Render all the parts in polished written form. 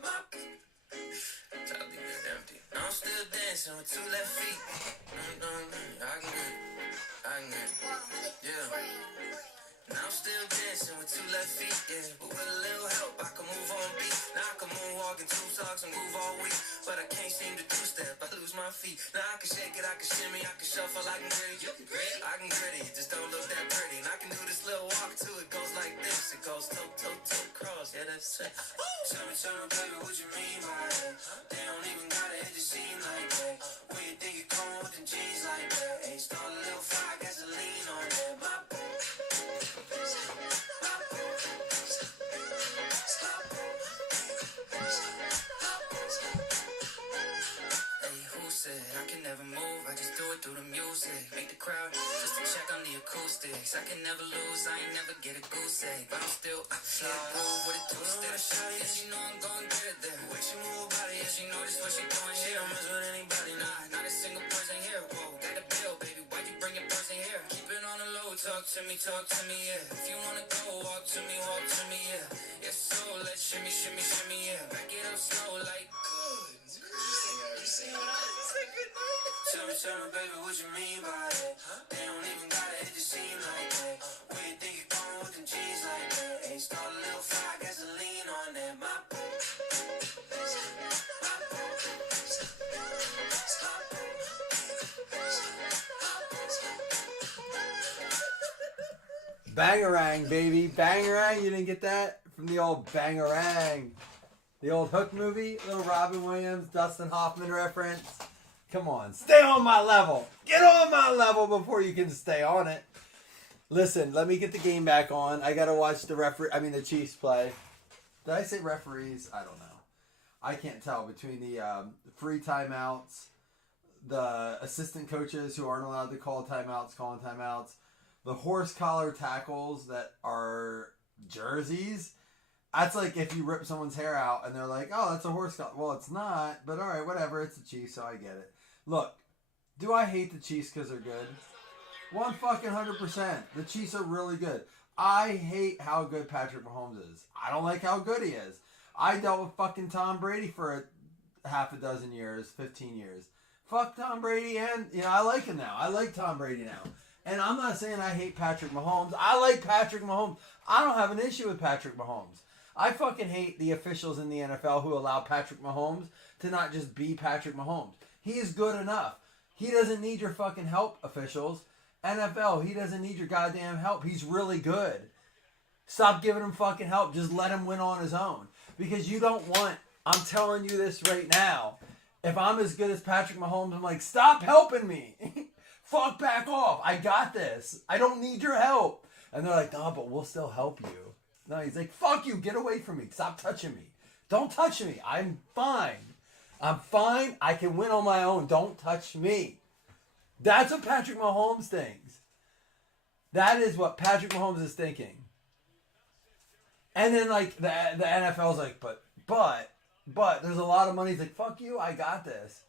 Try to leave it empty. I'm still dancing with two left feet. I can get it. I can get it. Yeah. Now I'm still dancing with two left feet, yeah. But with a little help, I can move on beat. Now I can moonwalk in two socks and groove all week. But I can't seem to two-step, I lose my feet. Now I can shake it, I can shimmy, I can shuffle, I can gritty. You can gritty? I can gritty, it just don't look that pretty. And I can do this little walk too, it goes like this. It goes toe, toe, toe, cross, yeah, that's it. Tell me, baby, what you mean by that? They don't even gotta hit the scene like that. Where you think you're going with the G's like that? Hey, start a little fire, gasoline on that. My boy. I can never move, I just do it through the music. Make the crowd just to check on the acoustics. I can never lose, I ain't never get a goose egg. But I'm still move with a two-step. Yeah, she know I'm gon' get it there. Way she move body, yeah, she know just what she doing. She don't mess with anybody, nah, not a single person here. Whoa, got a bill, baby, why'd you bring your person here? Keep it on the low, talk to me, yeah. If you wanna go, walk to me, yeah. Yes, so let's shimmy, shimmy, shimmy, yeah. Back it up slow like good. It's the craziest thing I've ever seen. Tell me, baby, what you mean by that? They don't even gotta hit the scene like that. Where you think you're going with them G's like that? Hey, start a little fire, gasoline on that. My Bangarang, baby. Bangarang. You didn't get that from the old Bangarang. The old Hook movie. Little Robin Williams, Dustin Hoffman reference. Come on. Stay on my level. Get on my level before you can stay on it. Listen, let me get the game back on. I got to watch the Chiefs play. Did I say referees? I don't know. I can't tell between the free timeouts, the assistant coaches who aren't allowed to call timeouts, calling timeouts, the horse collar tackles that are jerseys. That's like if you rip someone's hair out and they're like, oh, that's a horse collar. Well, it's not, but all right, whatever. It's the Chiefs, so I get it. Look, do I hate the Chiefs because they're good? 100%. The Chiefs are really good. I hate how good Patrick Mahomes is. I don't like how good he is. I dealt with fucking Tom Brady for half a dozen years, 15 years. Fuck Tom Brady, and I like him now. I like Tom Brady now. And I'm not saying I hate Patrick Mahomes. I like Patrick Mahomes. I don't have an issue with Patrick Mahomes. I fucking hate the officials in the NFL who allow Patrick Mahomes to not just be Patrick Mahomes. He is good enough. He doesn't need your fucking help, officials. NFL, he doesn't need your goddamn help. He's really good. Stop giving him fucking help. Just let him win on his own. Because you don't want, I'm telling you this right now, if I'm as good as Patrick Mahomes, I'm like, stop helping me. Fuck back off. I got this. I don't need your help. And they're like, no, but we'll still help you. No, he's like, fuck you. Get away from me. Stop touching me. Don't touch me. I'm fine. I'm fine. I can win on my own. Don't touch me. That's what Patrick Mahomes thinks. That is what Patrick Mahomes is thinking. And then like the NFL's like, but there's a lot of money. He's like, fuck you. I got this.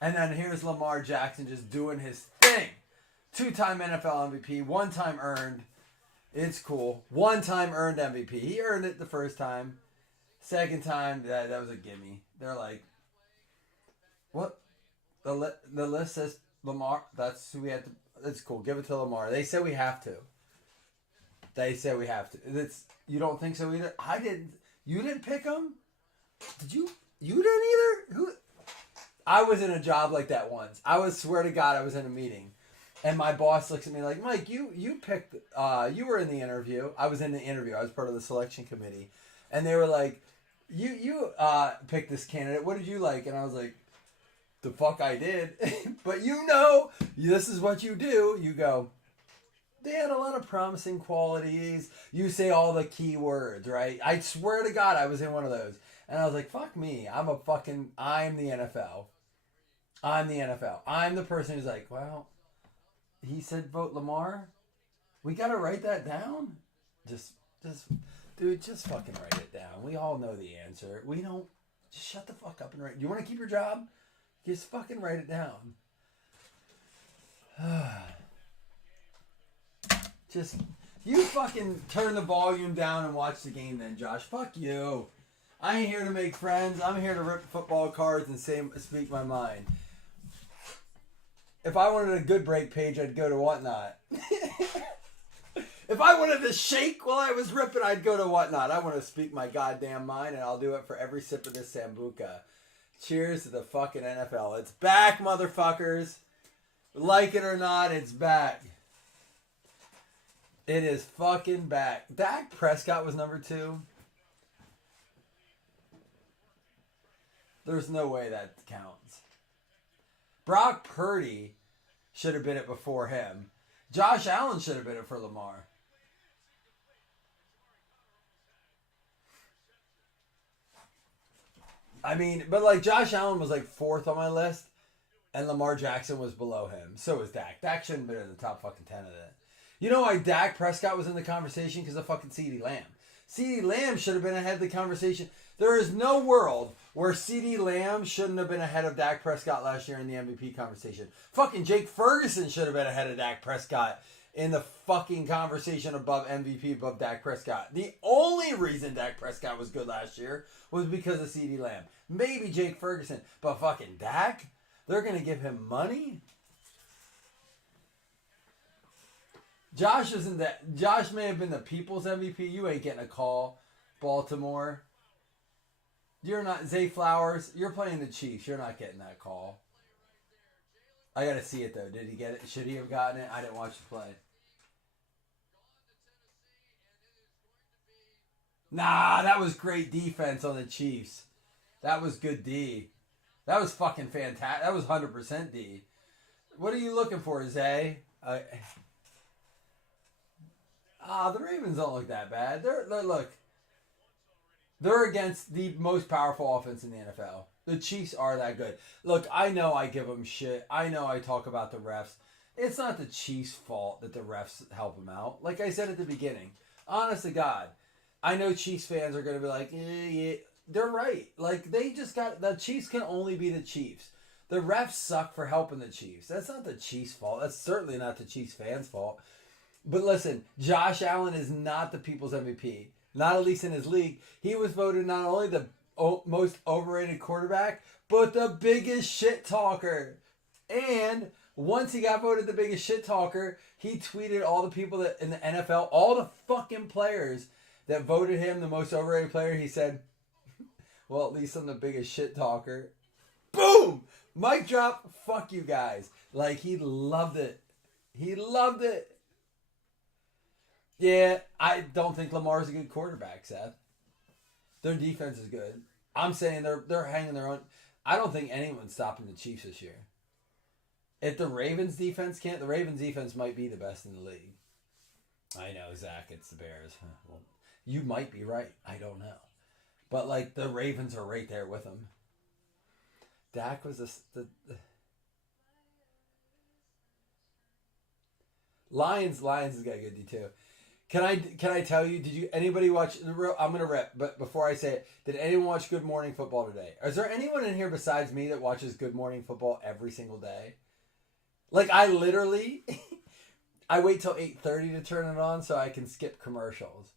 And then here's Lamar Jackson just doing his thing. 2-time NFL MVP, 1-time earned. It's cool. 1-time earned MVP. He earned it the first time. Second time, that was a gimme. They're like, what? The list says Lamar. That's who we had to. That's cool. Give it to Lamar. They said we have to. You don't think so either? I didn't. You didn't pick him? Did you? You didn't either? Who? I was in a job like that once. Swear to God, I was in a meeting. And my boss looks at me like, Mike, you picked, you were in the interview. I was in the interview. I was part of the selection committee. And they were like, you picked this candidate. What did you like? And I was like, the fuck I did. But this is what you do. You go, they had a lot of promising qualities. You say all the key words, right? I swear to God, I was in one of those. And I was like, fuck me. I'm the NFL. I'm the NFL. I'm the person who's like, well, he said vote Lamar. We got to write that down. Just fucking write it down. We all know the answer. We don't, just shut the fuck up and write. You want to keep your job? Just fucking write it down. You fucking turn the volume down and watch the game then, Josh. Fuck you. I ain't here to make friends. I'm here to rip football cards and speak my mind. If I wanted a good break page, I'd go to Whatnot. If I wanted to shake while I was ripping, I'd go to Whatnot. I want to speak my goddamn mind, and I'll do it for every sip of this Sambuca. Cheers to the fucking NFL. It's back, motherfuckers. Like it or not, it's back. It is fucking back. Dak Prescott was number 2. There's no way that counts. Brock Purdy should have been it before him. Josh Allen should have been it for Lamar. I mean, but like Josh Allen was like 4th on my list, and Lamar Jackson was below him. So was Dak. Dak shouldn't have been in the top fucking 10 of that. You know why Dak Prescott was in the conversation? Because of fucking CeeDee Lamb. CeeDee Lamb should have been ahead of the conversation. There is no world where CeeDee Lamb shouldn't have been ahead of Dak Prescott last year in the MVP conversation. Fucking Jake Ferguson should have been ahead of Dak Prescott in the fucking conversation above MVP, above Dak Prescott. The only reason Dak Prescott was good last year was because of CeeDee Lamb. Maybe Jake Ferguson, but fucking Dak? They're going to give him money? Josh isn't that. Josh may have been the people's MVP. You ain't getting a call, Baltimore. You're not. Zay Flowers, you're playing the Chiefs. You're not getting that call. I got to see it, though. Did he get it? Should he have gotten it? I didn't watch the play. Nah, that was great defense on the Chiefs. That was good D. That was fucking fantastic. That was 100% D. What are you looking for, Zay? The Ravens don't look that bad. They're against the most powerful offense in the NFL. The Chiefs are that good. Look, I know I give them shit. I know I talk about the refs. It's not the Chiefs' fault that the refs help them out. Like I said at the beginning, honest to God, I know Chiefs fans are going to be like, yeah, they're right. Like, the Chiefs can only be the Chiefs. The refs suck for helping the Chiefs. That's not the Chiefs' fault. That's certainly not the Chiefs fans' fault. But listen, Josh Allen is not the people's MVP. Not at least in his league. He was voted not only the most overrated quarterback, but the biggest shit talker. And once he got voted the biggest shit talker, he tweeted all the people that in the NFL, all the fucking players that voted him the most overrated player. He said, well, at least I'm the biggest shit talker. Boom! Mic drop. Fuck you guys. Like, he loved it. He loved it. Yeah, I don't think Lamar's a good quarterback, Seth. Their defense is good. I'm saying they're hanging their own. I don't think anyone's stopping the Chiefs this year. If the Ravens defense can't, the Ravens defense might be the best in the league. I know, Zach, it's the Bears. Well, you might be right. I don't know. But, like, the Ravens are right there with them. Dak was the Lions has got a good D too. Can I tell you? Did anybody watch? I'm gonna rip, but before I say it, did anyone watch Good Morning Football today? Is there anyone in here besides me that watches Good Morning Football every single day? Like, I literally, I wait till 8:30 to turn it on so I can skip commercials.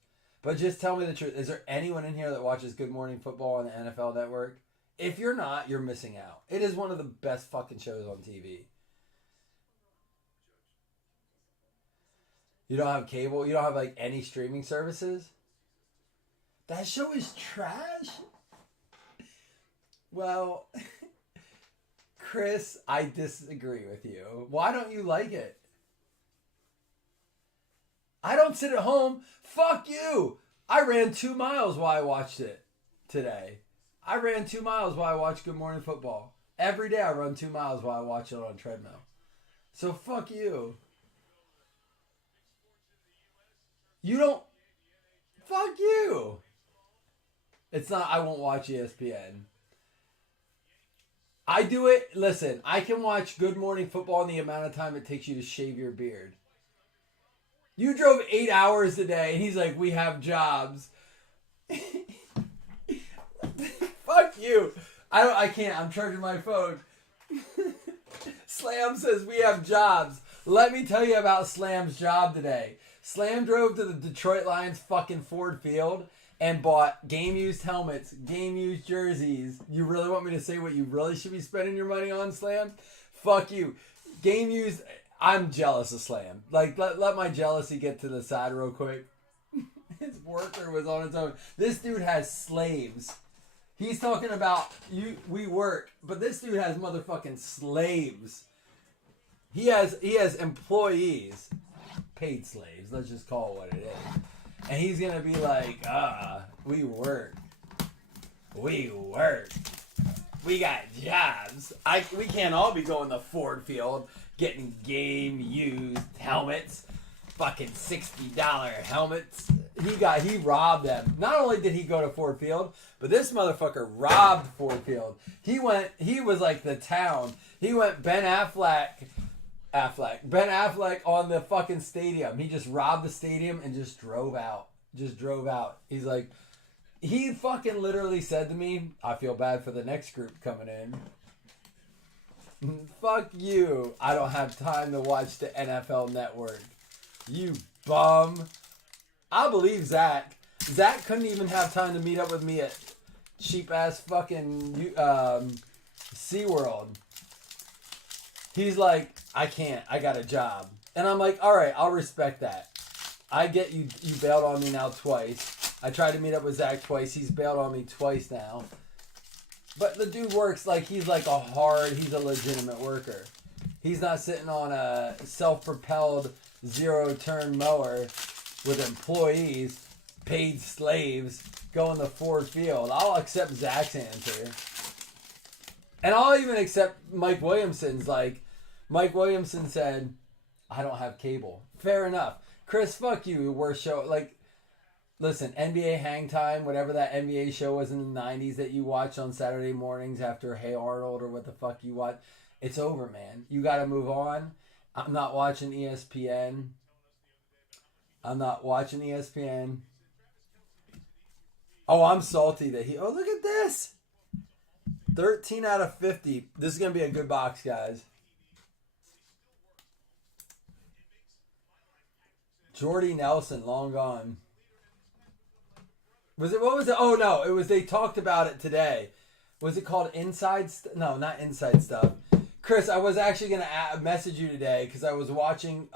But just tell me the truth. Is there anyone in here that watches Good Morning Football on the NFL Network? If you're not, you're missing out. It is one of the best fucking shows on TV. You don't have cable? You don't have, like, any streaming services? That show is trash? Well, Chris, I disagree with you. Why don't you like it? I don't sit at home. Fuck you. I ran 2 miles while I watched it today. I ran 2 miles while I watched Good Morning Football. Every day I run 2 miles while I watch it on a treadmill. So fuck you. You don't. Fuck you. It's not, I won't watch ESPN. I do it. Listen, I can watch Good Morning Football in the amount of time it takes you to shave your beard. You drove 8 hours today, and he's like, we have jobs. Fuck you. I can't. I'm charging my phone. Slam says we have jobs. Let me tell you about Slam's job today. Slam drove to the Detroit Lions fucking Ford Field, and bought game used helmets, game used jerseys. You really want me to say what you really should be spending your money on, Slam? Fuck you. Game used. I'm jealous of Slam. Like, let my jealousy get to the side real quick. His worker was on its own. This dude has slaves. He's talking about we work, but this dude has motherfucking slaves. He has employees, paid slaves. Let's just call it what it is. And he's gonna be like, we work. We work. We got jobs. We can't all be going to Ford Field getting game used helmets, fucking $60 helmets. He robbed them. Not only did he go to Ford Field, but this motherfucker robbed Ford Field. He was like the town. He went Ben Affleck on the fucking stadium. He just robbed the stadium and just drove out. He's like, he fucking literally said to me, I feel bad for the next group coming in. Fuck you. I don't have time to watch the NFL Network. You bum. I believe Zach. Zach couldn't even have time to meet up with me at cheap ass fucking SeaWorld. He's like, I can't. I got a job. And I'm like, all right, I'll respect that. I get you bailed on me now twice. I tried to meet up with Zach twice. He's bailed on me twice now. But the dude works like he's a legitimate worker. He's not sitting on a self-propelled zero-turn mower with employees, paid slaves, going to Ford Field. I'll accept Zach's answer. And I'll even accept Mike Williamson's. Like, Mike Williamson said, I don't have cable. Fair enough. Chris, fuck you. Worst show. Like, listen, NBA Hang Time, whatever that NBA show was in the 90s that you watch on Saturday mornings after Hey Arnold or what the fuck you watch, it's over, man. You got to move on. I'm not watching ESPN. Oh, I'm salty that oh, look at this. 13 out of 50. This is going to be a good box, guys. Jordy Nelson, long gone. What was it? Oh, no. It was, they talked about it today. Was it called Inside No, not Inside Stuff. Chris, I was actually going to message you today because I was watching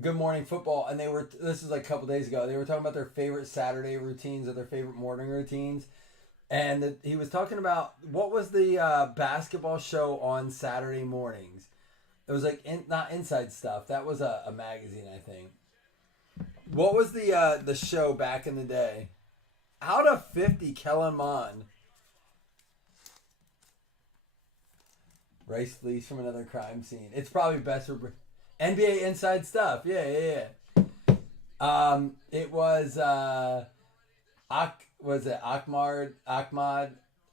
Good Morning Football, and this was like a couple days ago, they were talking about their favorite Saturday routines or their favorite morning routines. And he was talking about, what was the basketball show on Saturday mornings? It was like, not Inside Stuff. That was a magazine, I think. What was the show back in the day? Out of 50, Kellen Mond. Rice Fleece from Another Crime Scene. It's probably best for NBA Inside Stuff. Yeah. It was Ahmad,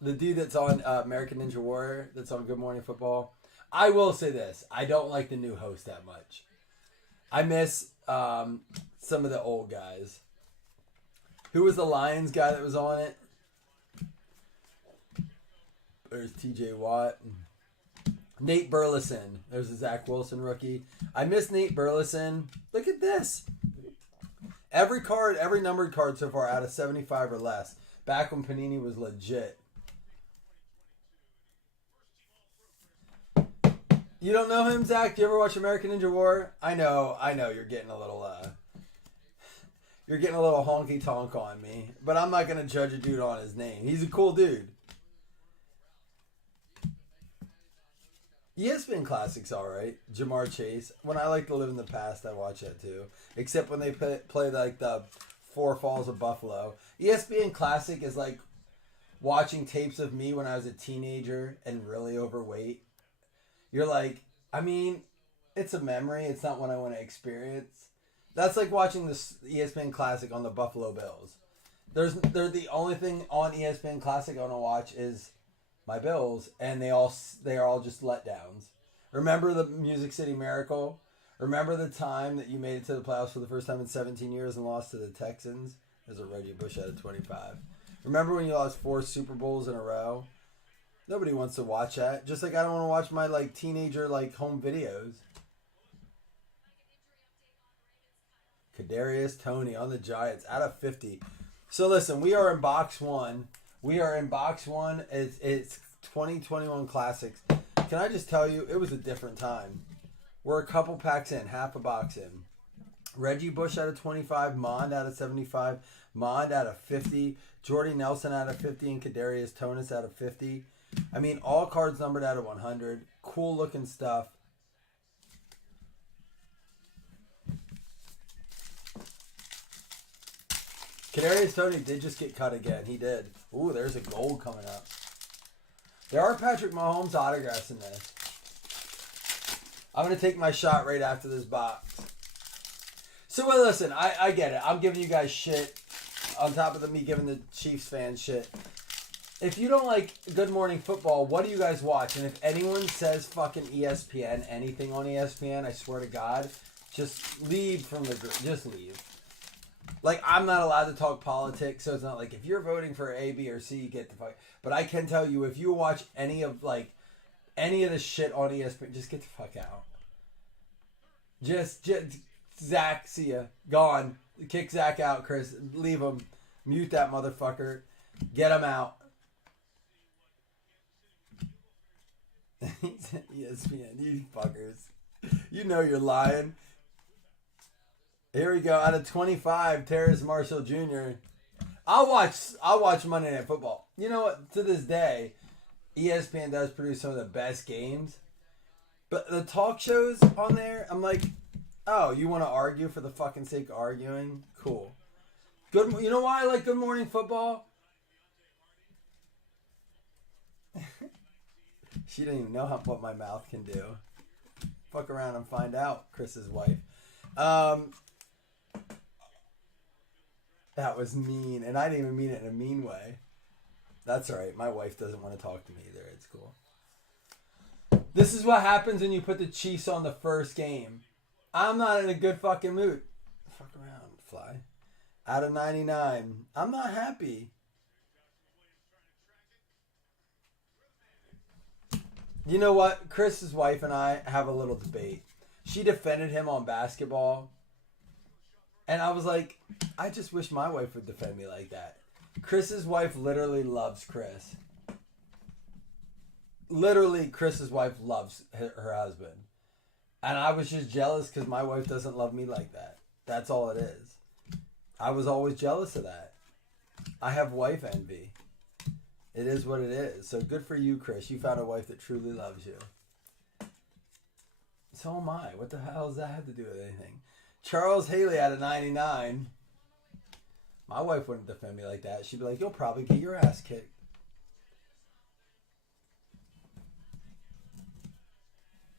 the dude that's on American Ninja Warrior, that's on Good Morning Football. I will say this: I don't like the new host that much. I miss some of the old guys. Who was the Lions guy that was on it? There's T.J. Watt. Nate Burleson. There's a Zach Wilson rookie. I miss Nate Burleson. Look at this. Every numbered card so far out of 75 or less. Back when Panini was legit. You don't know him, Zach? Do you ever watch American Ninja Warrior? I know. You're getting a little honky tonk on me, but I'm not gonna judge a dude on his name. He's a cool dude. ESPN Classic's alright. Jamar Chase. When I like to live in the past, I watch that too. Except when they play like the Four Falls of Buffalo. ESPN Classic is like watching tapes of me when I was a teenager and really overweight. You're like, I mean, it's a memory. It's not what I want to experience. That's like watching this ESPN Classic on the Buffalo Bills. They're the only thing on ESPN Classic I want to watch is my Bills, and they are all just letdowns. Remember the Music City Miracle? Remember the time that you made it to the playoffs for the first time in 17 years and lost to the Texans? There's a Reggie Bush out of 25. Remember when you lost 4 Super Bowls in a row? Nobody wants to watch that. Just like I don't want to watch my like teenager like home videos. Kadarius Toney on the Giants out of 50. So listen, we are in box one. It's 2021 Classics. Can I just tell you, it was a different time. We're a couple packs in, half a box in. Reggie Bush out of 25, Mond out of 75, Mond out of 50, Jordy Nelson out of 50, and Kadarius Toney out of 50. I mean, all cards numbered out of 100. Cool looking stuff. Kadarius Toney did just get cut again. He did. Ooh, there's a gold coming up. There are Patrick Mahomes autographs in this. I'm going to take my shot right after this box. So, well, listen, I get it. I'm giving you guys shit on top of me giving the Chiefs fans shit. If you don't like Good Morning Football, what do you guys watch? And if anyone says fucking ESPN, anything on ESPN, I swear to God, just leave from the group. Just leave. Like, I'm not allowed to talk politics, so it's not like if you're voting for A, B, or C, you get the fuck. But I can tell you, if you watch any of the shit on ESPN, just get the fuck out. Just Zach, see ya. Gone. Kick Zach out, Chris. Leave him. Mute that motherfucker. Get him out. ESPN, you fuckers. You know you're lying. Here we go. Out of 25, Terrace Marshall Jr. I'll watch Monday Night Football. You know what? To this day, ESPN does produce some of the best games. But the talk shows on there, I'm like, oh, you want to argue for the fucking sake of arguing? Cool. Good. You know why I like Good Morning Football? She didn't even know what my mouth can do. Fuck around and find out, Chris's wife. That was mean, and I didn't even mean it in a mean way. That's alright. My wife doesn't want to talk to me either. It's cool. This is what happens when you put the Chiefs on the first game. I'm not in a good fucking mood. Fuck around, fly. Out of 99. I'm not happy. You know what? Chris's wife and I have a little debate. She defended him on basketball. And I was like, I just wish my wife would defend me like that. Chris's wife literally loves Chris. Literally, Chris's wife loves her husband. And I was just jealous because my wife doesn't love me like that. That's all it is. I was always jealous of that. I have wife envy. It is what it is. So good for you, Chris. You found a wife that truly loves you. So am I. What the hell does that have to do with anything? Charles Haley out of 99. My wife wouldn't defend me like that. She'd be like, you'll probably get your ass kicked.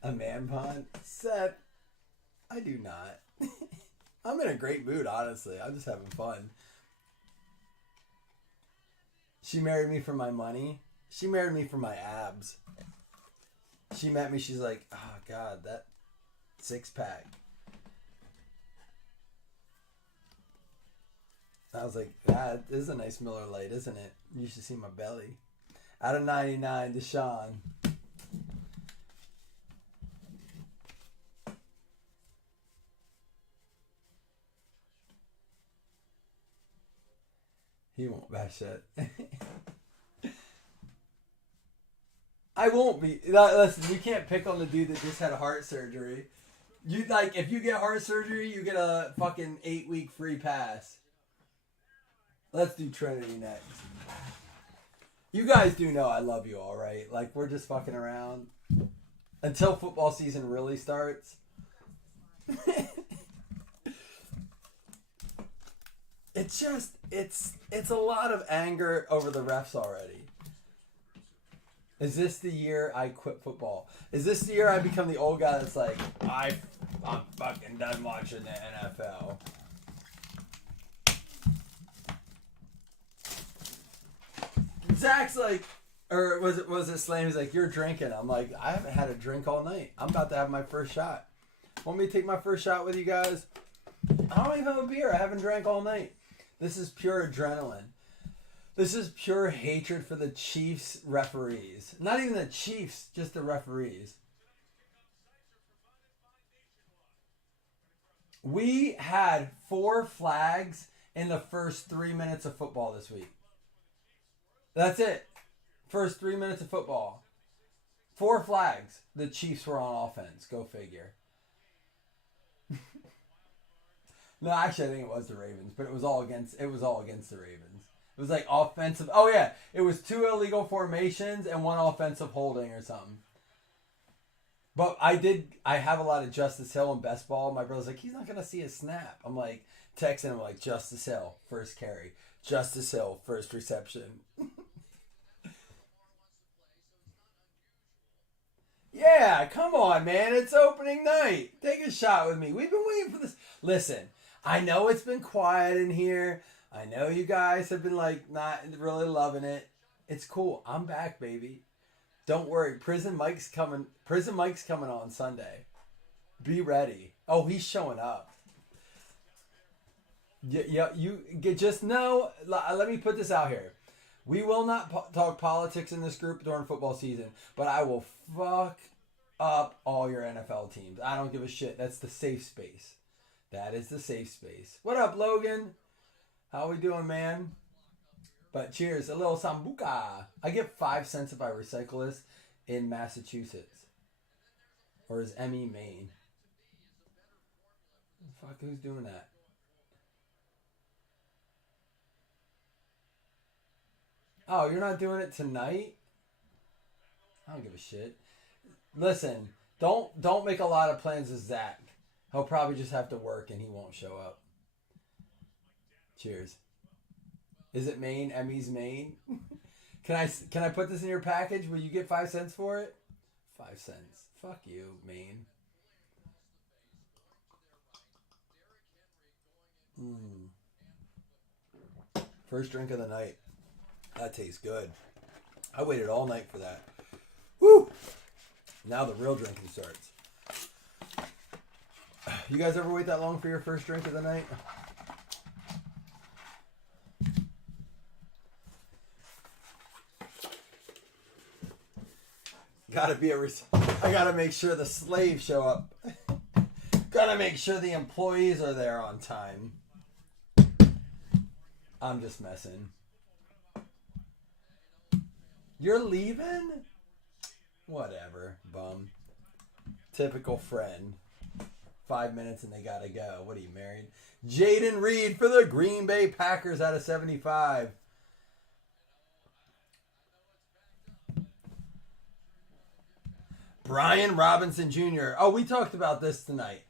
A man pond? Seth, I do not. I'm in a great mood, honestly. I'm just having fun. She married me for my money. She married me for my abs. She met me, she's like, oh God, that six-pack. I was like, that is a nice Miller Lite, isn't it? You should see my belly. Out of 99, Deshaun. He won't bash it. I won't be. Listen, you can't pick on the dude that just had heart surgery. You like, if you get heart surgery, you get a fucking 8-week free pass. Let's do Trinity next. You guys do know I love you all, right? Like, we're just fucking around until football season really starts. It's just, it's a lot of anger over the refs already. Is this the year I quit football? Is this the year I become the old guy that's like, I'm fucking done watching the NFL? Zach's like, or was it Slam? He's like, you're drinking. I'm like, I haven't had a drink all night. I'm about to have my first shot. Want me to take my first shot with you guys? I don't even have a beer. I haven't drank all night. This is pure adrenaline. This is pure hatred for the Chiefs referees. Not even the Chiefs, just the referees. We had 4 flags in the first 3 minutes of football this week. That's it. First 3 minutes of football. 4 flags. The Chiefs were on offense. Go figure. No, actually, I think it was the Ravens, but it was all against the Ravens. It was like offensive. Oh yeah, it was 2 illegal formations and 1 offensive holding or something. But I have a lot of Justice Hill in best ball. My brother's like, he's not gonna see a snap. I'm like texting him like, Justice Hill first carry, Justice Hill first reception. Yeah, come on, man. It's opening night. Take a shot with me. We've been waiting for this. Listen, I know it's been quiet in here. I know you guys have been like not really loving it. It's cool. I'm back, baby. Don't worry. Prison Mike's coming. Prison Mike's coming on Sunday. Be ready. Oh, he's showing up. Yeah, you just know. Let me put this out here. We will not talk politics in this group during football season, but I will fuck up all your NFL teams. I don't give a shit. That's the safe space. That is the safe space. What up, Logan? How we doing, man? But cheers. A little sambuca. I get 5 cents if I recycle this in Massachusetts. Or is ME Maine? Fuck, who's doing that? Oh, you're not doing it tonight? I don't give a shit. Listen, don't make a lot of plans with Zach. He'll probably just have to work and he won't show up. Cheers. Is it Maine? Emmy's Maine? Can I put this in your package? Will you get 5 cents for it? 5 cents. Fuck you, Maine. First drink of the night. That tastes good. I waited all night for that. Woo! Now the real drinking starts. You guys ever wait that long for your first drink of the night? I gotta make sure the slaves show up. Gotta make sure the employees are there on time. I'm just messing. You're leaving? Whatever, bum. Typical friend. 5 minutes and they gotta go. What are you, married? Jaden Reed for the Green Bay Packers out of 75. Brian Robinson Jr. Oh, we talked about this tonight.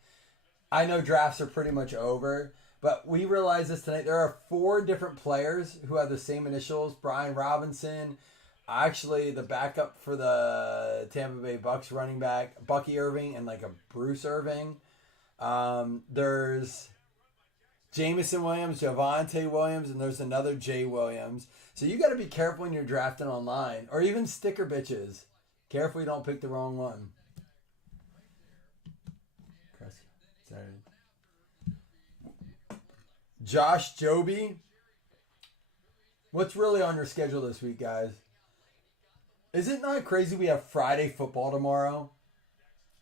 I know drafts are pretty much over, but we realized this tonight. There are 4 different players who have the same initials. Brian Robinson, actually the backup for the Tampa Bay Bucks running back, Bucky Irving, and like a Bruce Irving. There's Jameson Williams, Javonte Williams, and there's another Jay Williams. So you got to be careful when you're drafting online, or even sticker bitches. Careful you don't pick the wrong one. Josh Joby. What's really on your schedule this week, guys? Is it not crazy we have Friday football tomorrow?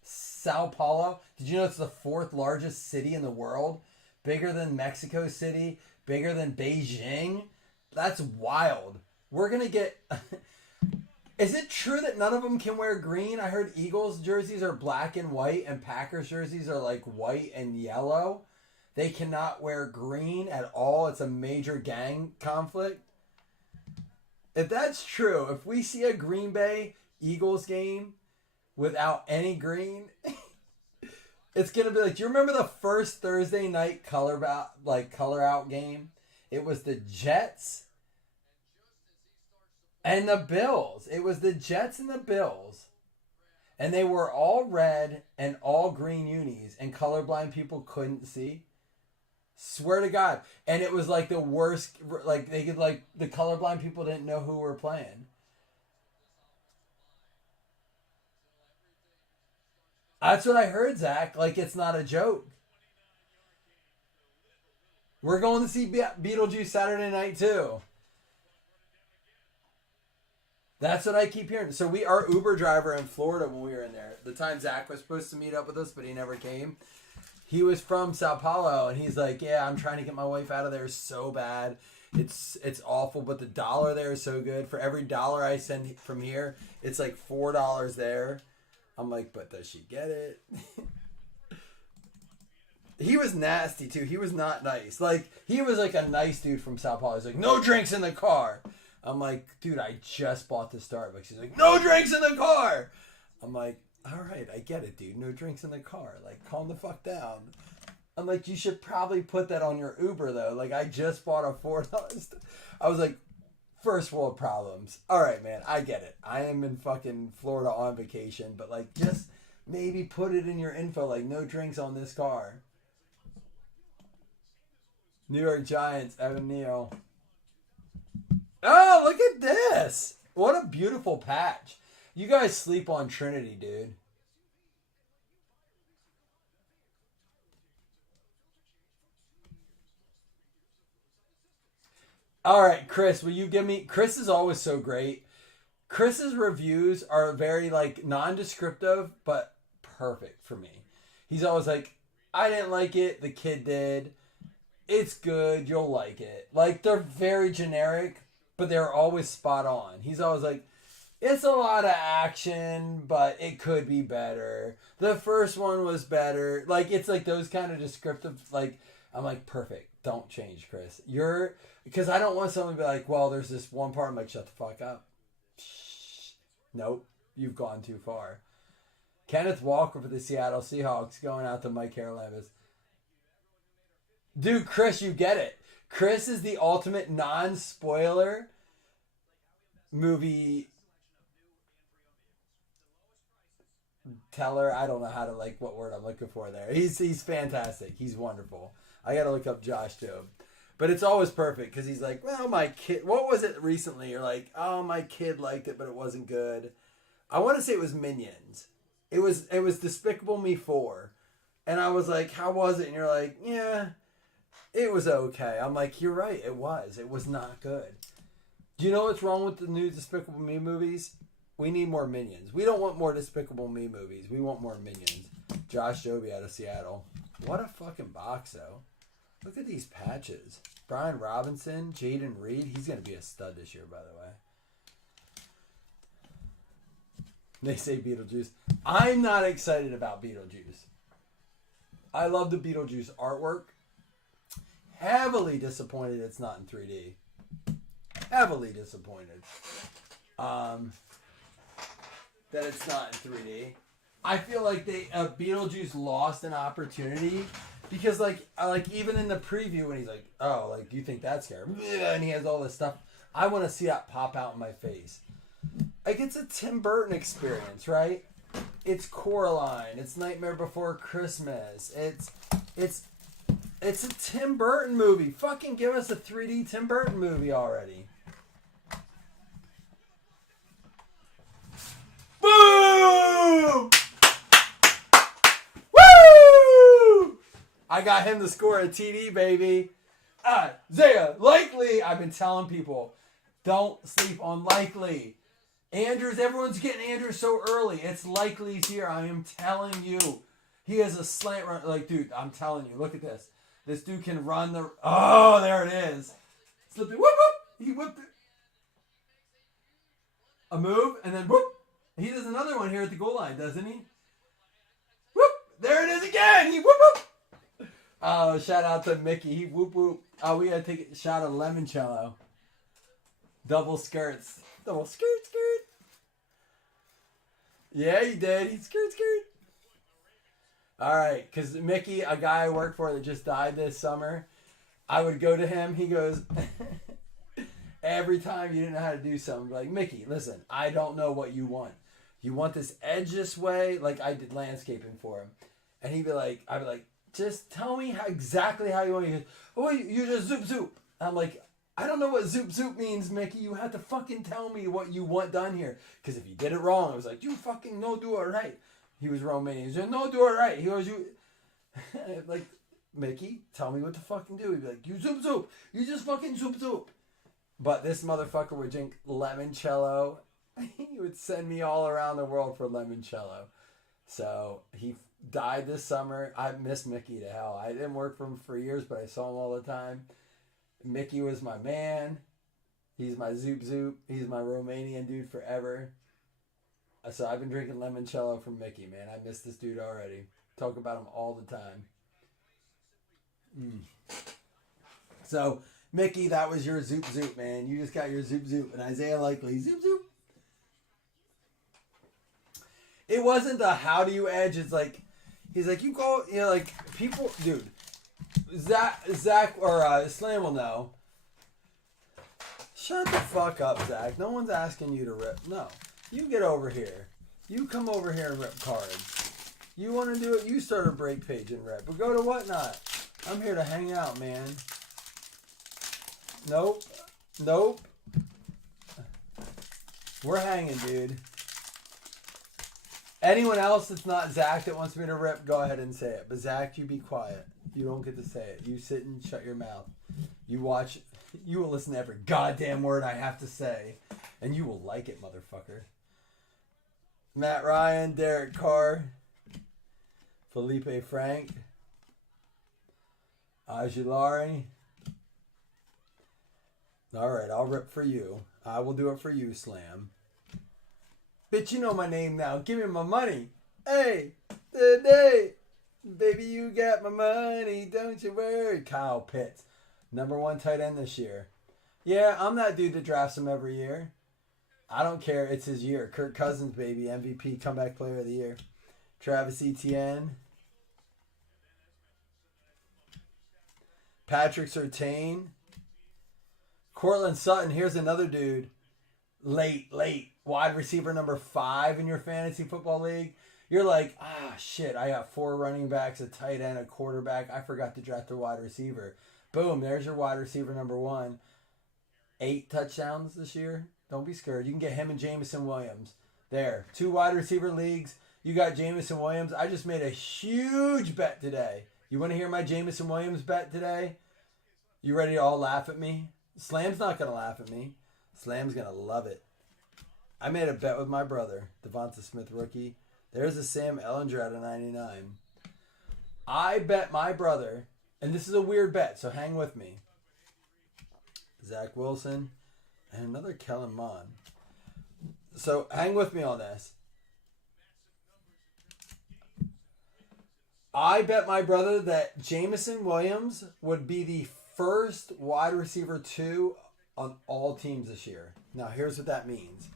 Sao Paulo. Did you know it's the 4th largest city in the world? Bigger than Mexico City. Bigger than Beijing. That's wild. We're going to get... Is it true that none of them can wear green? I heard Eagles jerseys are black and white and Packers jerseys are like white and yellow. They cannot wear green at all. It's a major gang conflict. If that's true, if we see a Green Bay Eagles game without any green, it's going to be like, do you remember the first Thursday night color out game? It was the Jets and the Bills. It was the Jets and the Bills. And they were all red and all green unis, and colorblind people couldn't see. Swear to God. And it was like the worst, like they could like, the colorblind people didn't know who were playing. That's what I heard, Zach. Like, it's not a joke. We're going to see Beetlejuice Saturday night too. That's what I keep hearing. So our Uber driver in Florida when we were in there, the time Zach was supposed to meet up with us, but he never came. He was from Sao Paulo, and he's like, yeah, I'm trying to get my wife out of there so bad. It's awful, but the dollar there is so good. For every dollar I send from here, it's like $4 there. I'm like, but does she get it? He was nasty too. He was not nice. Like, he was like a nice dude from Sao Paulo. He's like, no drinks in the car. I'm like, dude, I just bought the Starbucks. He's like, no drinks in the car. I'm like, all right, I get it, dude. No drinks in the car. Like, calm the fuck down. I'm like, you should probably put that on your Uber, though. Like, I just bought a $4. I was like, first world problems. All right, man, I get it. I am in fucking Florida on vacation, but, like, just maybe put it in your info, like, no drinks on this car. New York Giants, Evan Neal. Oh, look at this. What a beautiful patch. You guys sleep on Trinity, dude. All right, Chris, will you give me... Chris is always so great. Chris's reviews are very, like, non-descriptive, but perfect for me. He's always like, I didn't like it, the kid did. It's good, you'll like it. Like, they're very generic, but they're always spot on. He's always like, it's a lot of action, but it could be better. The first one was better. Like, it's like those kind of descriptive, like, I'm like, perfect. Don't change, Chris. Because I don't want someone to be like, well, there's this one part. I'm like, shut the fuck up. Shh. Nope. You've gone too far. Kenneth Walker for the Seattle Seahawks going out to Mike Haralavis. Dude, Chris, you get it. Chris is the ultimate non-spoiler movie teller. I don't know how to, like, what word I'm looking for there. He's fantastic. He's wonderful. I got to look up Josh Jobe. But it's always perfect because he's like, well, my kid, what was it recently? You're like, oh, my kid liked it, but it wasn't good. I want to say it was Minions. It was Despicable Me 4. And I was like, how was it? And you're like, yeah, it was okay. I'm like, you're right. It was not good. Do you know what's wrong with the new Despicable Me movies? We need more Minions. We don't want more Despicable Me movies. We want more Minions. Josh Jobe out of Seattle. What a fucking box, though. Look at these patches. Brian Robinson, Jaden Reed. He's going to be a stud this year, by the way. They say Beetlejuice. I'm not excited about Beetlejuice. I love the Beetlejuice artwork. Heavily disappointed it's not in 3D. Heavily disappointed. That it's not in 3D. I feel like Beetlejuice lost an opportunity because like even in the preview when he's like, oh, like, do you think that's scary? And he has all this stuff. I want to see that pop out in my face. Like, it's a Tim Burton experience, right? It's Coraline. It's Nightmare Before Christmas. It's a Tim Burton movie. Fucking give us a 3D Tim Burton movie already. Boom! Woo! I got him to score a TD, baby. Isaiah Likely. I've been telling people, don't sleep on Likely. Andrews, everyone's getting Andrews so early. It's Likely's here. I am telling you. He has a slant run. Like, dude, I'm telling you. Look at this. This dude can run the... Oh, there it is. Slip it. Whoop, whoop. He whipped it. A move, and then whoop. He does another one here at the goal line, doesn't he? Whoop. There it is again. He whoop, whoop. Oh, shout out to Mickey. He whoop, whoop. Oh, we got to take a shot of limoncello. Double skirts. Double skirt. Yeah, he did. He skirt. All right, because Mickey, a guy I worked for that just died this summer, I would go to him. He goes, every time you didn't know how to do something, like, Mickey, listen, I don't know what you want. You want this edge this way? Like, I did landscaping for him. And I'd be like, just tell me exactly how you want it. He goes, oh, you just zoop. I'm like, I don't know what zoop means, Mickey. You have to fucking tell me what you want done here. Because if you did it wrong, I was like, you fucking no do it right. He was Romanian. He said, no, do it right. He goes, you... like, Mickey, tell me what to fucking do. He'd be like, you zoop. You just fucking zoop. But this motherfucker would drink limoncello. He would send me all around the world for limoncello. So, died this summer. I miss Mickey to hell. I didn't work for him for years, but I saw him all the time. Mickey was my man. He's my Zoop Zoop. He's my Romanian dude forever. So I've been drinking limoncello from Mickey, man. I miss this dude already. Talk about him all the time. So, Mickey, that was your Zoop Zoop, man. You just got your Zoop Zoop. And Isaiah Likely, Zoop Zoop. It wasn't a how do you edge. It's like, he's like, you go, you know, like, people, dude. Zach or Slam will know. Shut the fuck up, Zach. No one's asking you to rip. No. You get over here. You come over here and rip cards. You want to do it, you start a break page and rip. But go to Whatnot. I'm here to hang out, man. Nope. Nope. We're hanging, dude. Anyone else that's not Zach that wants me to rip, go ahead and say it. But Zach, you be quiet. You don't get to say it. You sit and shut your mouth. You watch. You will listen to every goddamn word I have to say. And you will like it, motherfucker. Matt Ryan, Derek Carr, Felipe Frank, Ajulari. Alright, I'll rip for you. I will do it for you, Slam. Bitch, you know my name now. Give me my money. Hey, today, baby, you got my money. Don't you worry. Kyle Pitts, #1 tight end this year. Yeah, I'm that dude that drafts him every year. I don't care. It's his year. Kirk Cousins, baby. MVP, comeback player of the year. Travis Etienne. Patrick Surtain. Cortland Sutton. Here's another dude. Late. Wide receiver #5 in your fantasy football league. You're like, shit, I got 4 running backs, a tight end, a quarterback. I forgot to draft a wide receiver. Boom, there's your wide receiver #1. 8 touchdowns this year. Don't be scared. You can get him and Jameson Williams. There. 2 wide receiver leagues. You got Jameson Williams. I just made a huge bet today. You want to hear my Jameson Williams bet today? You ready to all laugh at me? Slam's not going to laugh at me. Slam's going to love it. I made a bet with my brother, Devonta Smith rookie. There's a Sam Ellinger out of 99. I bet my brother, and this is a weird bet, so hang with me. Zach Wilson and another Kellen Mond. So hang with me on this. I bet my brother that Jameson Williams would be the first wide receiver 2 on all teams this year. Now here's what that means.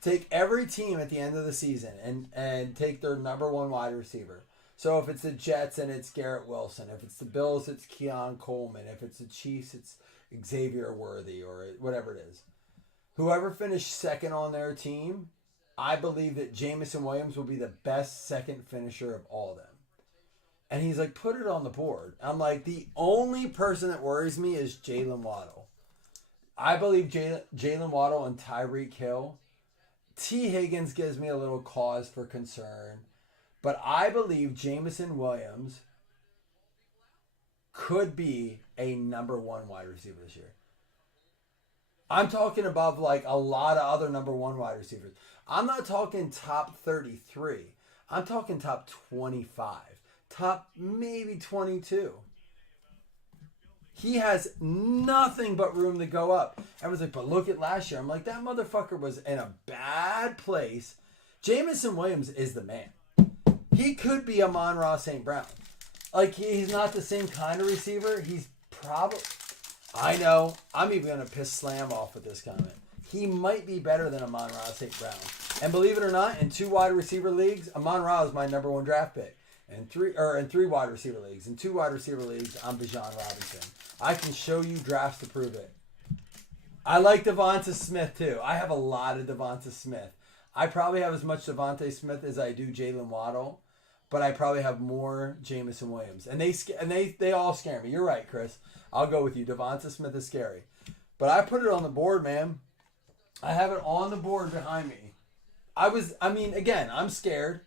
Take every team at the end of the season and take their #1 wide receiver. So if it's the Jets and it's Garrett Wilson. If it's the Bills, it's Keon Coleman. If it's the Chiefs, it's Xavier Worthy or whatever it is. Whoever finished second on their team, I believe that Jameson Williams will be the best second finisher of all of them. And he's like, put it on the board. I'm like, the only person that worries me is Jalen Waddle. I believe Jalen Waddle and Tyreek Hill. T. Higgins gives me a little cause for concern. But I believe Jameson Williams could be a #1 wide receiver this year. I'm talking above like a lot of other #1 wide receivers. I'm not talking top 33. I'm talking top 25. Top maybe 22. He has nothing but room to go up. Everyone's like, but look at last year. I'm like, that motherfucker was in a bad place. Jameson Williams is the man. He could be Amon-Ra St. Brown. Like, he's not the same kind of receiver. He's probably... I know. I'm even going to piss Slam off with this comment. He might be better than Amon-Ra St. Brown. And believe it or not, in 2 wide receiver leagues, Amon-Ra is my #1 draft pick. In 3 wide receiver leagues. In 2 wide receiver leagues, I'm Bijan Robinson. I can show you drafts to prove it. I like Devonta Smith too. I have a lot of Devonta Smith. I probably have as much Devonta Smith as I do Jalen Waddle, but I probably have more Jameson Williams. And they all scare me. You're right, Chris. I'll go with you. Devonta Smith is scary. But I put it on the board, man. I have it on the board behind me. Again, I'm scared.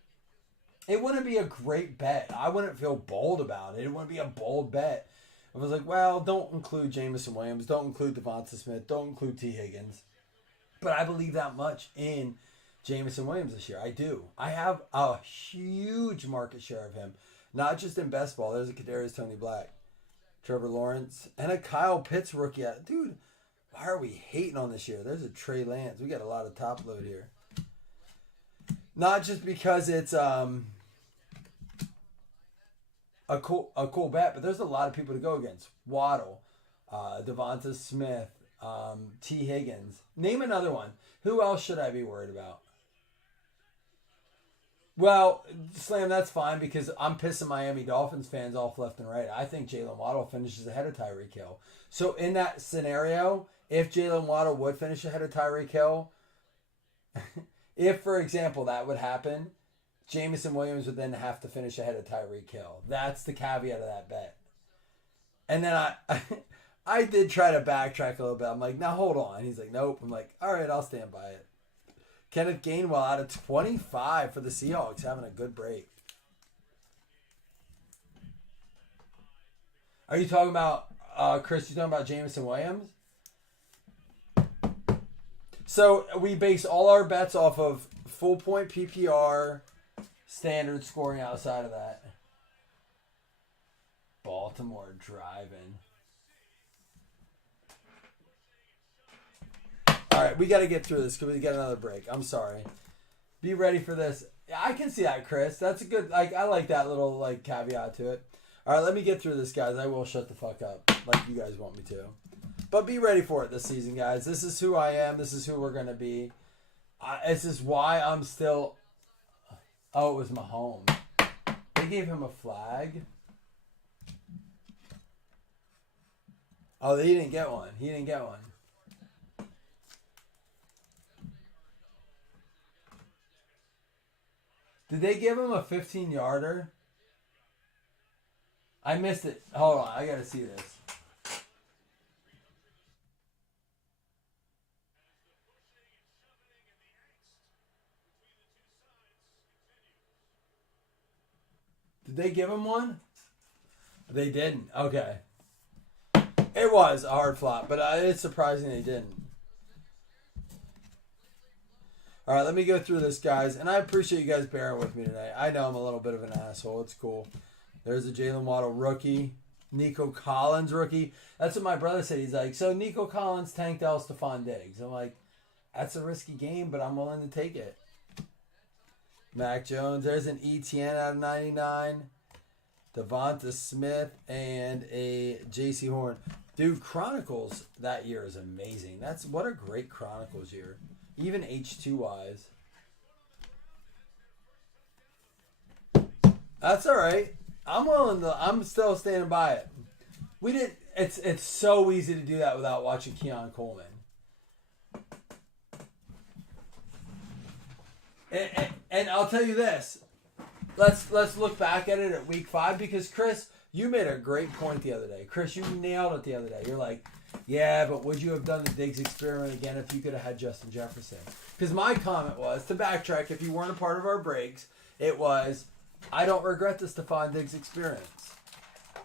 It wouldn't be a great bet. I wouldn't feel bold about it. It wouldn't be a bold bet. I was like, well, don't include Jameson Williams. Don't include Devonta Smith. Don't include T. Higgins. But I believe that much in Jameson Williams this year. I do. I have a huge market share of him. Not just in best ball. There's a Kadarius Toney Black, Trevor Lawrence, and a Kyle Pitts rookie. Dude, why are we hating on this year? There's a Trey Lance. We got a lot of top load here. Not just because it's a cool bet, but there's a lot of people to go against. Waddle, Devonta Smith, T. Higgins. Name another one. Who else should I be worried about? Well, Slam, that's fine because I'm pissing Miami Dolphins fans off left and right. I think Jalen Waddle finishes ahead of Tyreek Hill. So in that scenario, if Jalen Waddle would finish ahead of Tyreek Hill, if, for example, that would happen, Jameson Williams would then have to finish ahead of Tyreek Hill. That's the caveat of that bet. And then I did try to backtrack a little bit. I'm like, now hold on. He's like, nope. I'm like, all right, I'll stand by it. Kenneth Gainwell out of 25 for the Seahawks, having a good break. Are you talking about, Chris, you talking about Jameson Williams? So we base all our bets off of full point PPR, standard scoring outside of that. Baltimore driving. All right, we got to get through this because we got another break. I'm sorry. Be ready for this. I can see that, Chris. That's a good. I like that little caveat to it. All right, let me get through this, guys. I will shut the fuck up like you guys want me to. But be ready for it this season, guys. This is who I am. This is who we're gonna be. This is why I'm still. Oh, it was Mahomes. They gave him a flag. Oh, he didn't get one. He didn't get one. Did they give him a 15-yarder? I missed it. Hold on. I got to see this. Did they give him one? They didn't. Okay. It was a hard flop, but it's surprising they didn't. All right, let me go through this, guys. And I appreciate you guys bearing with me today. I know I'm a little bit of an asshole. It's cool. There's a Jalen Waddle rookie. Nico Collins rookie. That's what my brother said. He's like, so Nico Collins tanked out Stephon Diggs. I'm like, that's a risky game, but I'm willing to take it. Mac Jones. There's an ETN out of 99. Devonta Smith and a J.C. Horn. Dude, Chronicles that year is amazing. What a great Chronicles year. Even H2 wise. That's all right. I'm still standing by it. It's so easy to do that without watching Keon Coleman. And I'll tell you this. Let's look back at it at week 5 because Chris, you made a great point the other day. Chris, you nailed it the other day. You're like, yeah, but would you have done the Diggs experiment again if you could have had Justin Jefferson? Because my comment was, to backtrack, if you weren't a part of our breaks, it was, I don't regret the Stephon Diggs experience.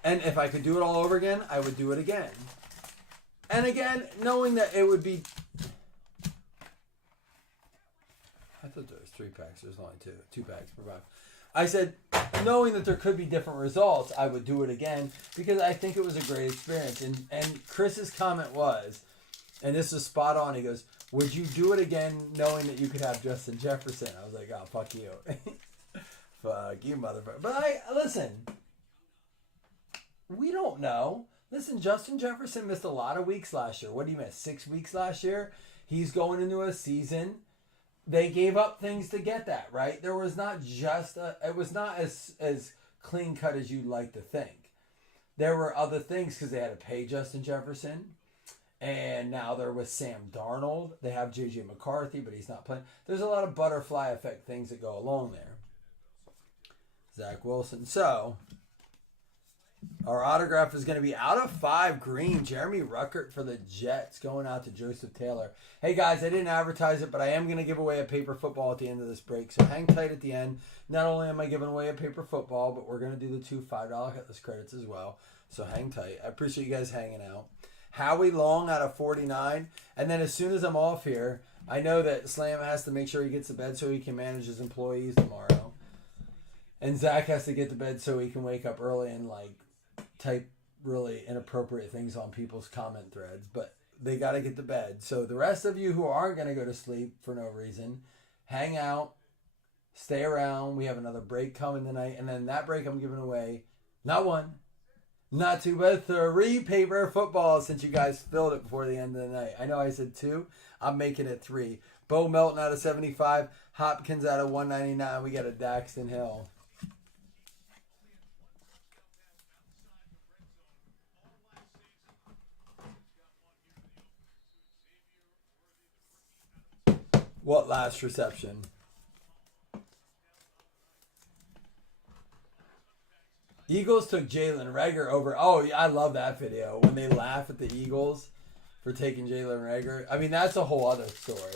And if I could do it all over again, I would do it again. And again, knowing that it would be... I thought there was 3 packs. There's only 2. 2 packs per box. I said, knowing that there could be different results, I would do it again because I think it was a great experience. And Chris's comment was, and this is spot on, he goes, would you do it again knowing that you could have Justin Jefferson? I was like, oh, fuck you. Fuck you, motherfucker. But listen, we don't know. Listen, Justin Jefferson missed a lot of weeks last year. What did he miss? 6 weeks last year? He's going into a season. They gave up things to get that, right? There was not just it was not as clean cut as you'd like to think. There were other things because they had to pay Justin Jefferson. And now they're with Sam Darnold. They have J.J. McCarthy, but he's not playing. There's a lot of butterfly effect things that go along there. Zach Wilson. So, our autograph is going to be out of 5 green. Jeremy Ruckert for the Jets going out to Joseph Taylor. Hey guys, I didn't advertise it, but I am going to give away a paper football at the end of this break. So hang tight at the end. Not only am I giving away a paper football, but we're going to do the 2 $5 hitless credits as well. So hang tight. I appreciate you guys hanging out. Howie Long out of 49. And then as soon as I'm off here, I know that Slam has to make sure he gets to bed so he can manage his employees tomorrow. And Zach has to get to bed so he can wake up early and like type really inappropriate things on people's comment threads. But they got to get to bed. So the rest of you who aren't going to go to sleep for no reason, hang out, stay around. We have another break coming tonight. And then that break I'm giving away not one, not two, but 3 paper footballs since you guys filled it before the end of the night. I know I said 2. I'm making it 3. Bo Melton out of 75. Hopkins out of 199. We got a Daxton Hill. What last reception? Eagles took Jalen Reagor over. Oh, yeah, I love that video when they laugh at the Eagles for taking Jalen Reagor. I mean, that's a whole other story.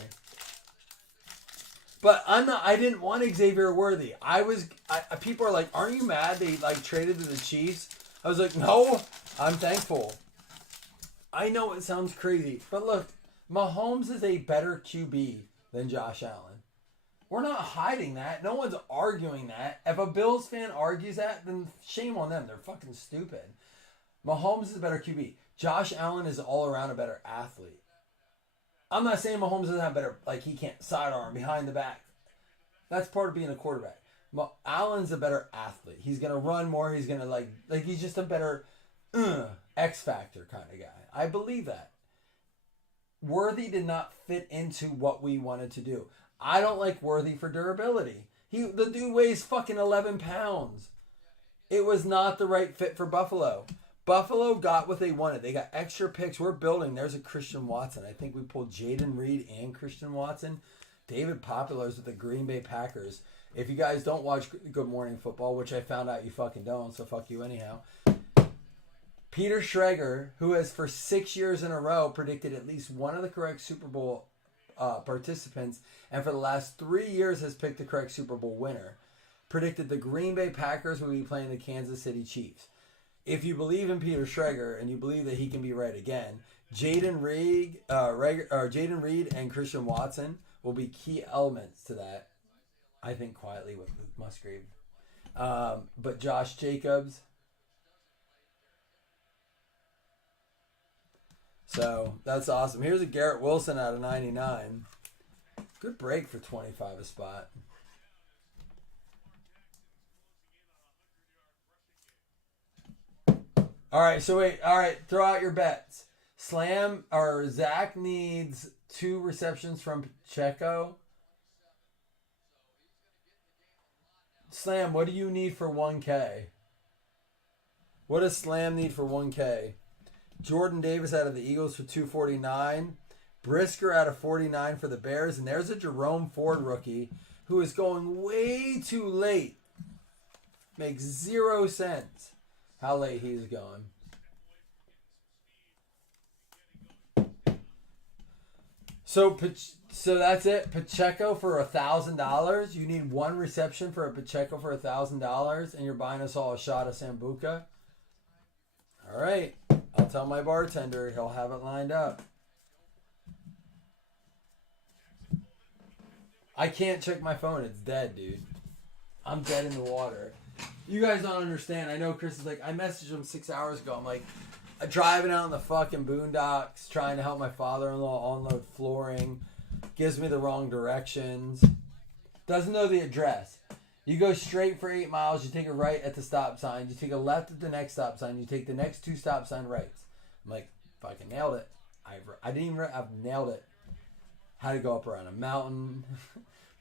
But I didn't want Xavier Worthy. People are like, aren't you mad they like traded to the Chiefs? I was like, no, I'm thankful. I know it sounds crazy, but look, Mahomes is a better QB than Josh Allen. We're not hiding that. No one's arguing that. If a Bills fan argues that, then shame on them. They're fucking stupid. Mahomes is a better QB. Josh Allen is all around a better athlete. I'm not saying Mahomes doesn't have better, like he can't sidearm behind the back. That's part of being a quarterback. Allen's a better athlete. He's going to run more. He's going to like he's just a better X Factor kind of guy. I believe that. Worthy did not fit into what we wanted to do. I don't like Worthy for durability. The dude weighs fucking 11 pounds. It was not the right fit for Buffalo. Buffalo got what they wanted. They got extra picks. We're building. There's a Christian Watson. I think we pulled Jaden Reed and Christian Watson. David Popular's with the Green Bay Packers. If you guys don't watch Good Morning Football, which I found out you fucking don't, so fuck you anyhow. Peter Schrager, who has for 6 years in a row predicted at least one of the correct Super Bowl participants, and for the last 3 years has picked the correct Super Bowl winner, predicted the Green Bay Packers will be playing the Kansas City Chiefs. If you believe in Peter Schrager and you believe that he can be right again, Jaden Reed and Christian Watson will be key elements to that. I think quietly with Luke Musgrave, but Josh Jacobs. So that's awesome. Here's a Garrett Wilson out of 99. Good break for 25 a spot. All right, so wait. All right, throw out your bets. Slam or Zach needs 2 receptions from Pacheco. Slam, what do you need for 1K? What does Slam need for 1K? Jordan Davis out of the Eagles for 249. Brisker out of 49 for the Bears. And there's a Jerome Ford rookie who is going way too late. Makes 0 sense how late he's going. So that's it. Pacheco for $1,000. You need 1 reception for a Pacheco for $1,000, and you're buying us all a shot of Sambuca. All right. I'll tell my bartender. He'll have it lined up. I can't check my phone. It's dead, dude. I'm dead in the water. You guys don't understand. I know Chris is like, I messaged him 6 hours ago. I'm like, driving out in the fucking boondocks, trying to help my father-in-law unload flooring. Gives me the wrong directions. Doesn't know the address. You go straight for 8 miles. You take a right at the stop sign. You take a left at the next stop sign. You take the next 2 stop sign rights. I'm like, fucking nailed it. I've nailed it. Had to go up around a mountain.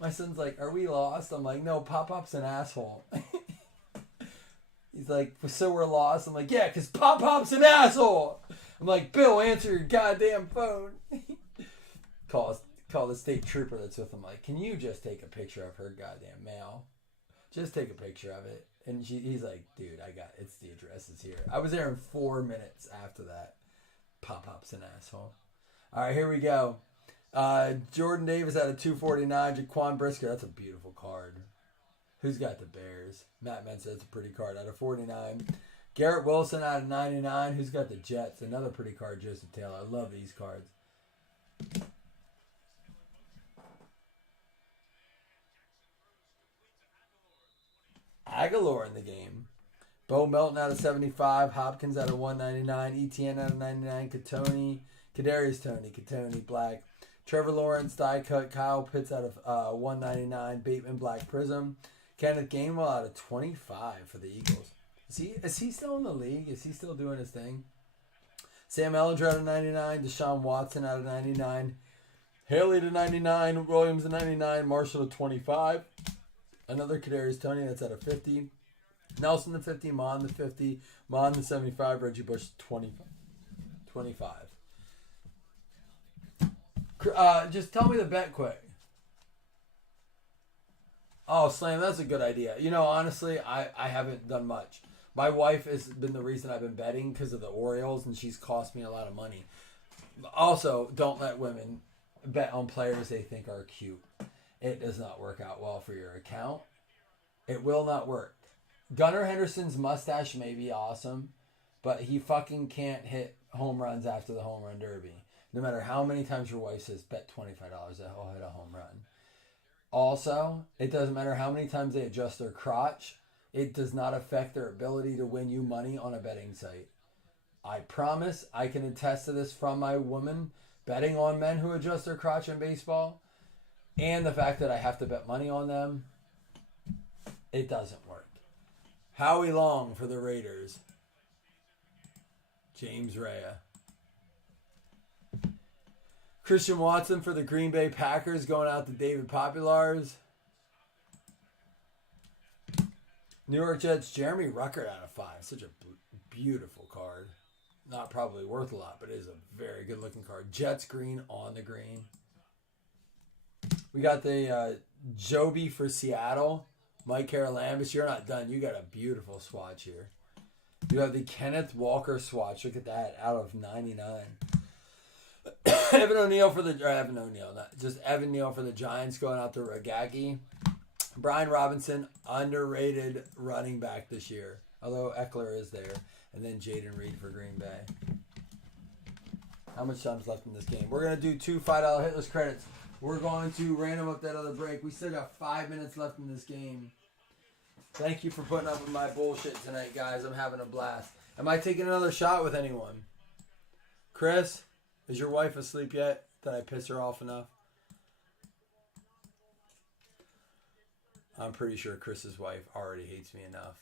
My son's like, are we lost? I'm like, no, Pop-Pop's an asshole. He's like, so we're lost? I'm like, yeah, because Pop-Pop's an asshole. I'm like, Bill, answer your goddamn phone. Call the state trooper that's with him. Like, can you just take a picture of her goddamn mail? Just take a picture of it. And he's like, dude, it's the address is here. I was there in 4 minutes after that. Pop-Pop's an asshole. All right, here we go. Jordan Davis out of 249. Jaquan Brisker, that's a beautiful card. Who's got the Bears? Matt Mensa, that's a pretty card out of 49. Garrett Wilson out of 99. Who's got the Jets? Another pretty card, Joseph Taylor. I love these cards. Aguilar in the game. Bo Melton out of 75. Hopkins out of 199. ETN out of 99. Kadarius Toney, black. Trevor Lawrence, die cut. Kyle Pitts out of 199. Bateman, black prism. Kenneth Gainwell out of 25 for the Eagles. Is he still in the league? Is he still doing his thing? Sam Ellinger out of 99. Deshaun Watson out of 99. Haley to 99. Williams to 99. Marshall to 25. Another Kadarius Toney that's out of 50. Nelson to 50. Mon to 50. Mon to 75. Reggie Bush to 25. Just tell me the bet quick. Oh, Slam, that's a good idea. You know, honestly, I haven't done much. My wife has been the reason I've been betting because of the Orioles, and she's cost me a lot of money. Also, don't let women bet on players they think are cute. It does not work out well for your account. It will not work. Gunnar Henderson's mustache may be awesome, but he fucking can't hit home runs after the home run derby. No matter how many times your wife says, bet $25 that he'll hit a home run. Also, it doesn't matter how many times they adjust their crotch. It does not affect their ability to win you money on a betting site. I promise, I can attest to this from my woman betting on men who adjust their crotch in baseball. And the fact that I have to bet money on them. It doesn't work. Howie Long for the Raiders. James Rea. Christian Watson for the Green Bay Packers going out to David Populars. New York Jets, Jeremy Ruckert out of 5. Such a beautiful card. Not probably worth a lot, but it is a very good looking card. Jets green on the green. We got the Joby for Seattle. Mike Carolambis, you're not done. You got a beautiful swatch here. You have the Kenneth Walker swatch. Look at that, out of 99. Evan Neal for the Giants going out to Ragagi. Brian Robinson, underrated running back this year, although Eckler is there. And then Jaden Reed for Green Bay. How much time's left in this game? We're going to do 2 $5 hitless credits. We're going to random up that other break. We still got 5 minutes left in this game. Thank you for putting up with my bullshit tonight, guys. I'm having a blast. Am I taking another shot with anyone? Chris, is your wife asleep yet? Did I piss her off enough? I'm pretty sure Chris's wife already hates me enough.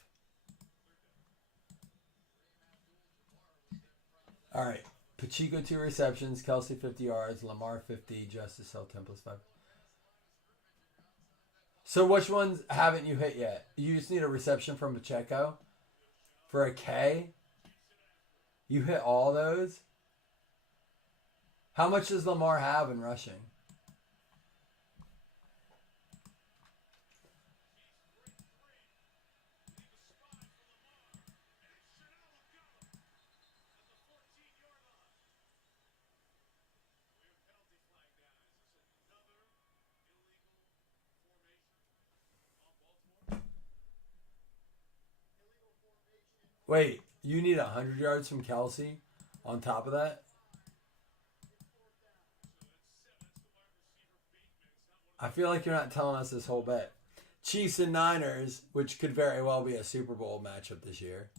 All right. Pacheco 2 receptions, Kelsey 50 yards, Lamar 50, Justice Hill 10 plus 5. So which ones haven't you hit yet? You just need a reception from Pacheco for a K? You hit all those? How much does Lamar have in rushing? Wait, you need 100 yards from Kelsey on top of that? I feel like you're not telling us this whole bet. Chiefs and Niners, which could very well be a Super Bowl matchup this year.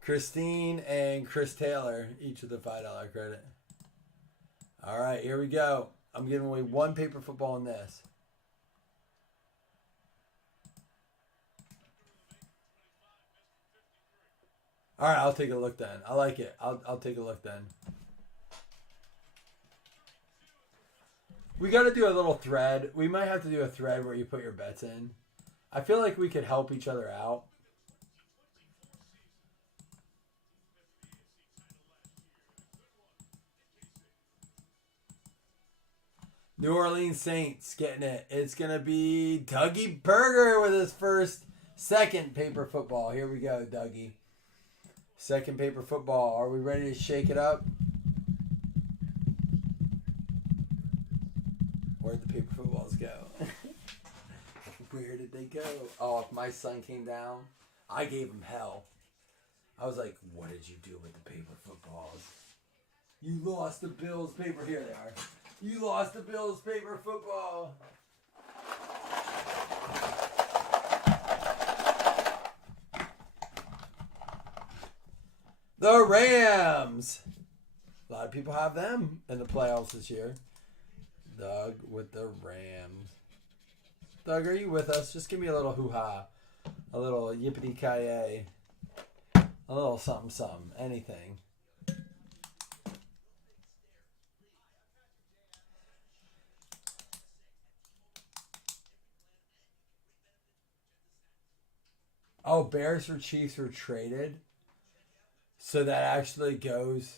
Christine and Chris Taylor, each with a $5 credit. All right, here we go. I'm giving away 1 paper football in this. All right, I'll take a look then. I like it. I'll take a look then. We got to do a little thread. We might have to do a thread where you put your bets in. I feel like we could help each other out. New Orleans Saints getting it. It's going to be Dougie Berger with his second paper football. Here we go, Dougie. Second paper football. Are we ready to shake it up? Where'd the paper footballs go? Where did they go? Oh, if my son came down, I gave him hell. I was like, what did you do with the paper footballs? You lost the Bills paper. Here they are. You lost the Bills paper football. The Rams. A lot of people have them in the playoffs this year. Doug with the Rams. Doug, are you with us? Just give me a little hoo-ha. A little yippity-ki-yay. A little something, anything. Oh, Bears for Chiefs were traded. So that actually goes.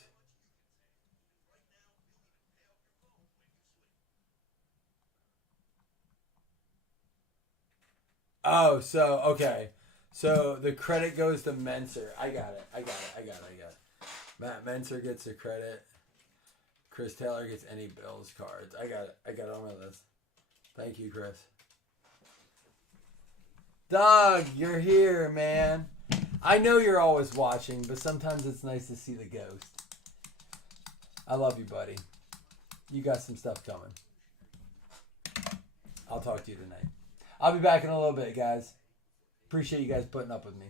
Oh, so okay. So the credit goes to Menser. I got it. Matt Menser gets the credit. Chris Taylor gets any Bills cards. I got it on my list. Thank you, Chris. Doug, you're here, man. I know you're always watching, but sometimes it's nice to see the ghost. I love you, buddy. You got some stuff coming. I'll talk to you tonight. I'll be back in a little bit, guys. Appreciate you guys putting up with me.